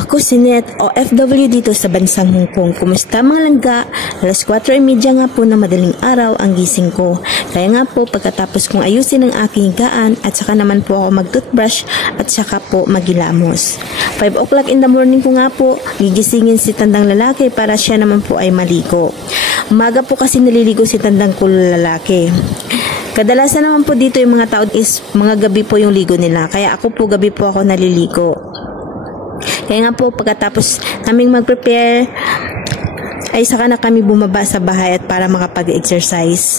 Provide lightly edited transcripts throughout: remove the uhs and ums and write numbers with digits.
Ako si Net, OFW dito sa bansang Hong Kong. Kumusta mga langga? Alas 4:30 nga po na madaling araw ang gising ko. Kaya nga po pagkatapos kong ayusin ang aking higaan at saka naman po ako mag-toothbrush at saka po magilamos. 5 o'clock in the morning ko nga po gigisingin si tandang lalaki para siya naman po ay maligo. Umaga po kasi naliligo si tandang kulo lalaki. Kadalasan naman po dito yung mga tao is mga gabi po yung ligo nila. Kaya ako po gabi po ako naliligo. Kaya nga po pagkatapos naming mag-prepare ay saka na kami bumaba sa bahay at para makapag-exercise.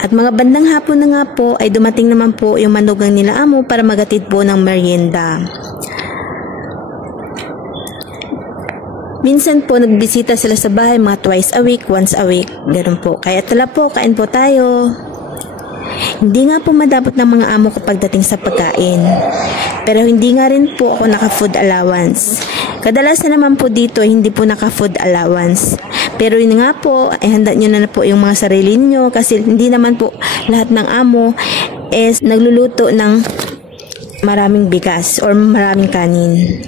At mga bandang hapon na nga po ay dumating naman po yung manugang nila amo para magatid po ng merienda. Minsan po nagbisita sila sa bahay mga twice a week, once a week, ganoon po. Kaya tala po, kain po tayo. Hindi nga po madapot ng mga amo ko pagdating sa pagkain. Pero hindi nga rin po ako naka-food allowance. Kadalasan naman po dito hindi po naka-food allowance. Pero yun nga po, ay handa nyo na po yung mga sarili nyo kasi hindi naman po lahat ng amo is nagluluto ng maraming bigas or maraming kanin.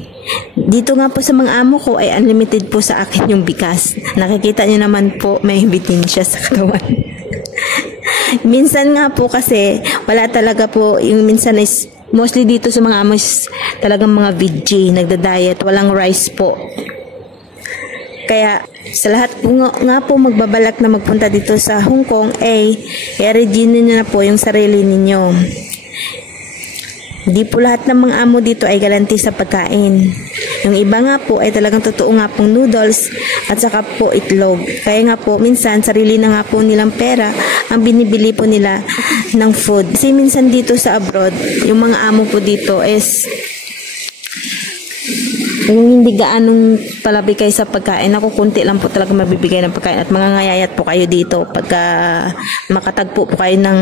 Dito nga po sa mga amo ko ay unlimited po sa akin yung bigas. Nakikita nyo naman po may bitin siya sa katawan. Minsan nga po kasi wala talaga po yung minsan is mostly dito sa mga amo is talagang mga veggie, nagda-diet, walang rice po. Kaya sa lahat po nga po magbabalak na magpunta dito sa Hong Kong ay i-regine nyo na po yung sarili ninyo. Hindi po lahat ng mga amo dito ay galanti sa pagkain. Yung iba nga po ay talagang totoo nga pong noodles at saka po itlog. Kaya nga po minsan sarili na nga po nilang pera ang binibili po nila ng food. Kasi minsan dito sa abroad, yung mga amo po dito is yung hindi gaanong palabigay sa pagkain. Ako kunti lang po talaga mabibigay ng pagkain at mga ngayayat po kayo dito pagka makatagpo po kayo ng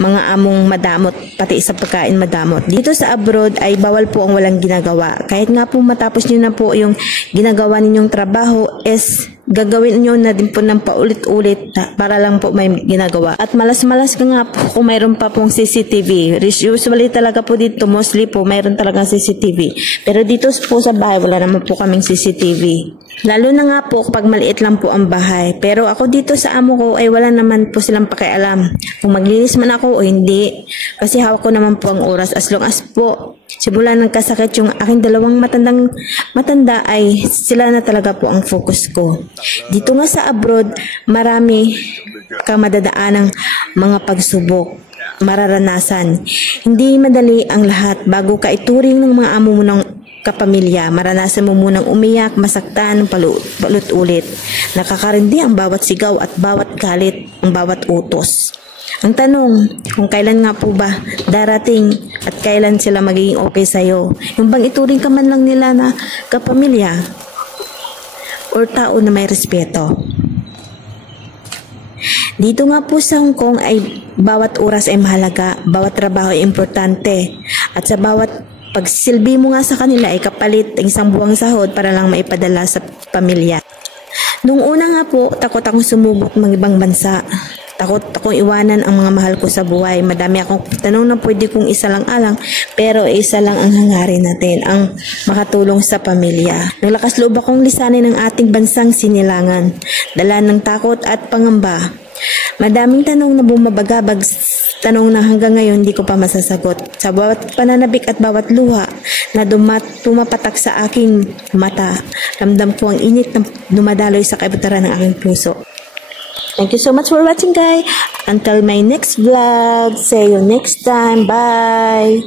mga among madamot, pati sa pagkain madamot. Dito sa abroad ay bawal po ang walang ginagawa. Kahit nga po matapos nyo na po yung ginagawa ninyong trabaho is gagawin nyo na din po ng paulit-ulit para lang po may ginagawa. At malas-malas ka nga po kung mayroon pa pong CCTV. Usually talaga po dito, mostly po mayroon talagang CCTV. Pero dito po sa bahay, wala naman po kaming CCTV. Lalo na nga po kapag maliit lang po ang bahay. Pero ako dito sa amo ko ay wala naman po silang pakialam kung maglinis man ako o hindi. Kasi hawak ko naman po ang oras as long as po simula nagkasakit yung aking dalawang matanda ay sila na talaga po ang focus ko. Dito nga sa abroad, marami ka madadaan ng mga pagsubok, mararanasan. Hindi madali ang lahat bago ka ituring ng mga amo mo ng kapamilya. Maranasan mo munang umiyak, masaktan, palut ulit. Nakakarindi ang bawat sigaw at bawat galit, ang bawat utos. Ang tanong, kung kailan nga po ba darating at kailan sila magiging okay sa'yo? Yung bang ituring ka man lang nila na kapamilya or tao na may respeto? Dito nga po sa Hong Kong ay bawat oras ay mahalaga, bawat trabaho ay importante, at sa bawat pagsilbi mo nga sa kanila ay kapalit ang isang buwang sahod para lang maipadala sa pamilya. Nung una nga po, takot akong sumubok ng ibang bansa. Takot akong iwanan ang mga mahal ko sa buhay. Madami akong tanong na pwede kong isa lang alang, pero isa lang ang hangarin natin, ang makatulong sa pamilya. Naglakas loob akong lisanin ng ating bansang sinilangan, dala ng takot at pangamba. Madaming tanong na bumabagabag, tanong na hanggang ngayon hindi ko pa masasagot. Sa bawat pananabik at bawat luha na tumapatak sa aking mata, ramdam ko ang init na dumadaloy sa kaibutaran ng aking puso. Thank you so much for watching, guys. Until my next vlog. See you next time. Bye.